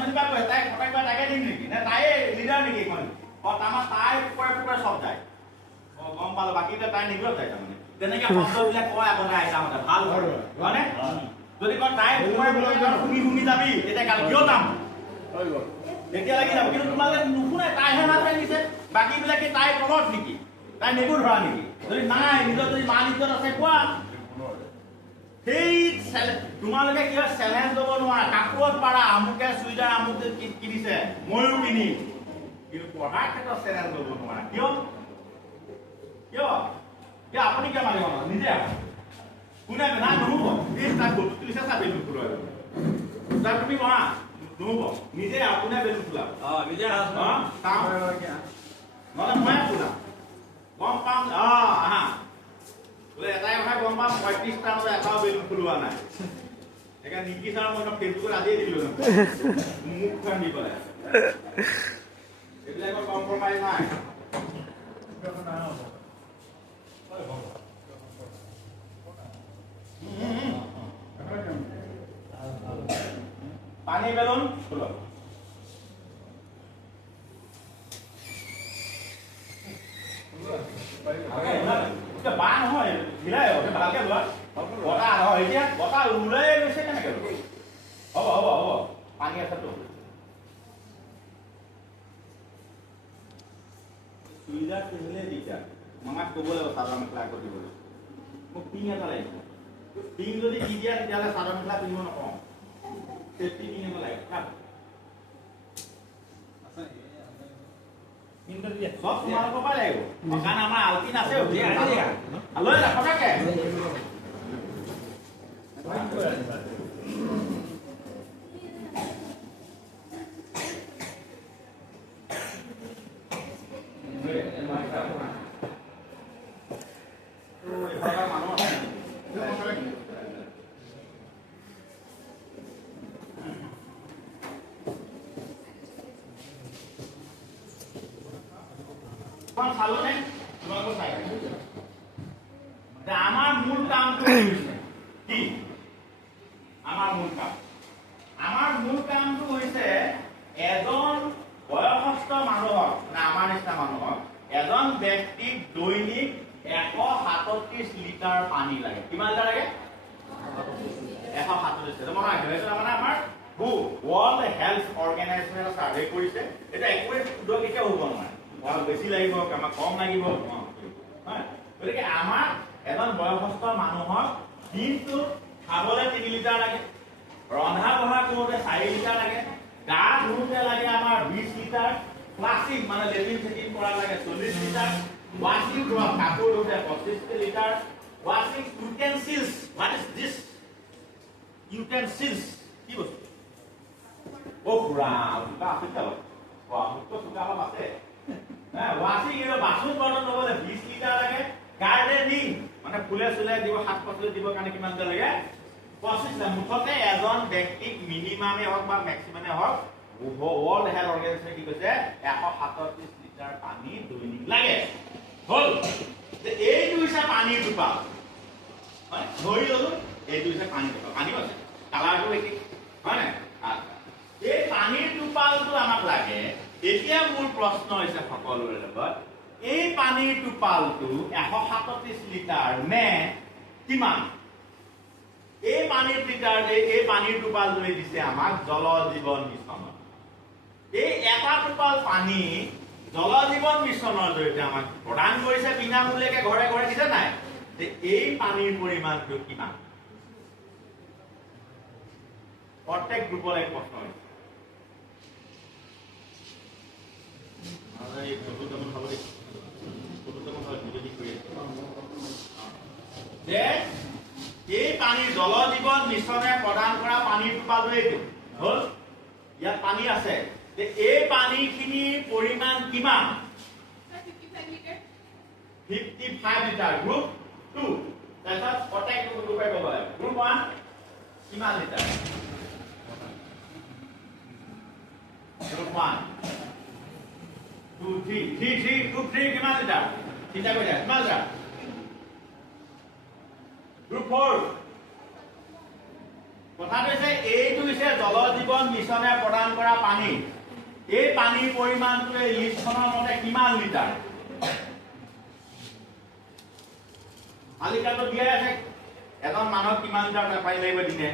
যেনিবা কয় তাই কটাই কয় তাকে দিম নেকি নে তাই লিডাৰ নেকি এখন আমাৰ তাই পুৰা চব যায় গম পালো বাকী তাই নিগলত যায় তাৰমানে তেনেকে শব্দবিলাক কয় আগতে আইতাহঁতে ভাল হয়নে যদি কয় তাই শুনি যাবি তেতিয়া কালি কিয় যাম তেতিয়া লাগি যাব কিন্তু তোমালোকে নুশুনে তাইহে মাত দিছে বাকীবিলাকে তাই তলত নেকি তাই নেগুৰ ধৰা নেকি যদি নাই নিজৰ যদি মা নিজৰ আছে কোৱা সেই তোমালোকে কিবা চেলেঞ্জ ল'ব নোৱাৰা কাপোৰত পাৰা আমুকে চুইদাৰ আমুকে কিনিছে ময়ো কিনিম কিন্তু পঢ়াৰ ক্ষেত্ৰত চেলেঞ্জ ল'ব নোৱাৰা কিয় কিয় আপুনি কিয় মাৰিব নিজে কোনে না নহ'ব এই তাক তুলিছে চা বেলুন ফুৰোৱা তাক তুমি পঢ়া নহ'ব নিজে আপুনি বেলুন ফুলা নিজে নহ'লে মই ফুলা গম পাম আহা বোলে এটাই কথা গম পাম 35টা নহ'লে এটাও বেলুন ফুলোৱা নাই সেইকাৰণে নিকি ছাৰ মই ফেচবুকত আজিয়ে দিলোঁ মুখখন দি পেলাই এইবিলাকৰ কম্প্ৰমাইজ নাই পানী বেলুন ফুলক বা নহয় ঢিলাই ভালকে লোৱা বতাহ নহয় এতিয়া বতাহ ওলাই গৈছে কেনেকে হ'ব পানী আছেতো চুইদাৰ পিন্ধিলে দিগদাৰ মামাক ক'ব লাগিব চাদৰ মেখেলা আগত দিবলৈ মোক পিং এটা লাগিব পিং যদি দি দিয়া তেতিয়াহ'লে চাদৰ মেখেলা পিন্ধিব নকওঁ চেফটি পিন্ধিব লাগে সব তোমালোকৰ পৰাই লাগিব কাৰণ আমাৰ আলপিন আছে লৈ যা সঁচাকে আমাৰ মূল কামটো কি আমাৰ মূল কামটো হৈছে এজন বয়সস্থ মানুহক আমাৰ নিচিনা মানুহক এজন ব্যক্তিক দৈনিক 137 লিটাৰ পানী লাগে কিমান লিটাৰ লাগে 137 লিটাৰ মনত ৰাখিব মানে আমাৰ ৱৰ্ল্ড হেল্থ অৰ্গেনাইজেশ্যনে চাৰ্ভে কৰিছে এটা একুৰেট শুদ্ধ কেতিয়াও হ'ব নোৱাৰে আমাক বেছি লাগিব আমাক কম লাগিব গতিকে আমাক এজন বয়সস্থ মানুহক দিনটো খাবলৈ 3 লিটাৰ লাগে ৰন্ধা বঢ়া কৰোঁতে 4 লিটাৰ লাগে গা ধুওঁতে লাগে আমাৰ 20 লিটাৰ প্লাষ্টিক মানে লেট্ৰিন চেটিন কৰা লাগে 40 লিটাৰ ৱাশ্বিং কাপোৰ ধুওঁতে 25 লিটাৰ ৱাশ্বিং ইউটেনচিলছ হোৱাট ইজ দিছ ইউটেনচিলছ কি বস্তু খুৰা আছে অলপ আছে ৱাশ্বিং বাচন বৰ্তন ল'বলৈ 20 লিটাৰ লাগে গাৰ্ডেনিং মানে ফুলে চুলে দিব শাক পাচলি দিব কাৰণে কিমান লাগে 25 লিটাৰ মুঠতে এজন ব্যক্তিক মিনিমামে হওক বা মেক্সিমামে হওক ৱৰ্ল্ড হেল্থ অৰ্গেনাইজেশ্যনে কি কৈছে 137 লিটাৰ পানী দৈনিক লাগে হ'ল এইটো হৈছে পানীৰ টোপাল হয় ধৰি ল'লো এইটো হৈছে পানীৰ টোপাল পানী আছে কালাৰটো একেই হয় নাই এই পানীৰ টোপালটো আমাক লাগে এতিয়া মোৰ প্ৰশ্ন হৈছে সকলোৰে লগত এই পানীৰ টোপালটো 137 লিটাৰ নে কিমান এই পানীৰ লিটাৰ এই পানীৰ টোপালটোৱে দিছে আমাক জল জীৱন মিছনত এই এটা টোপাল পানী জল জীৱন মিছনৰ জৰিয়তে আমাক প্ৰদান কৰিছে বিনামূলীয়াকৈ ঘৰে ঘৰে দিছে নাই এই পানীৰ পৰিমাণটো কিমান প্ৰত্যেক গ্ৰুপলৈ প্ৰশ্ন হৈছে এই পানীৰ জল জীৱন মিছনে প্ৰদান কৰা পানীৰ টোপালটো এইটো হ'ল ইয়াত পানী আছে এই পানীখিনিৰ পৰিমাণ কিমান 55 লিটাৰ গ্ৰুপ 2 তাৰপিছত প্ৰত্যেক গ্ৰুপে ক'ব লাগিব গ্ৰুপ 1 কিমান লিটাৰ গ্ৰুপ 1 2 3 গ্ৰুপ 3 কিমান লিটাৰ চিন্তা কৰি দিয়া কিমান লিটাৰ গ্ৰুপ 4 কথাটো হৈছে এইটো হৈছে জল জীৱন মিছনে প্ৰদান কৰা পানী এই পানীৰ পৰিমাণটো এই লিষ্টখনৰ মতে কিমান লিটাৰ তালিকাটো দিয়া আছে এজন মানুহক কিমান লিটাৰ পানী লাগিব দিনে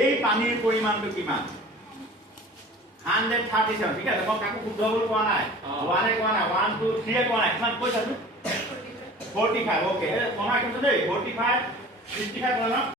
এই পানীৰ পৰিমাণটো কিমান 137 ঠিক আছে মই কাকো শুদ্ধ বুলি কোৱা নাই 1 কোৱা নাই 1 2 3 কোৱা নাই কিমান কৈছা 45 ওকে মনত ৰাখিছো দেই 45 65 কোৱা না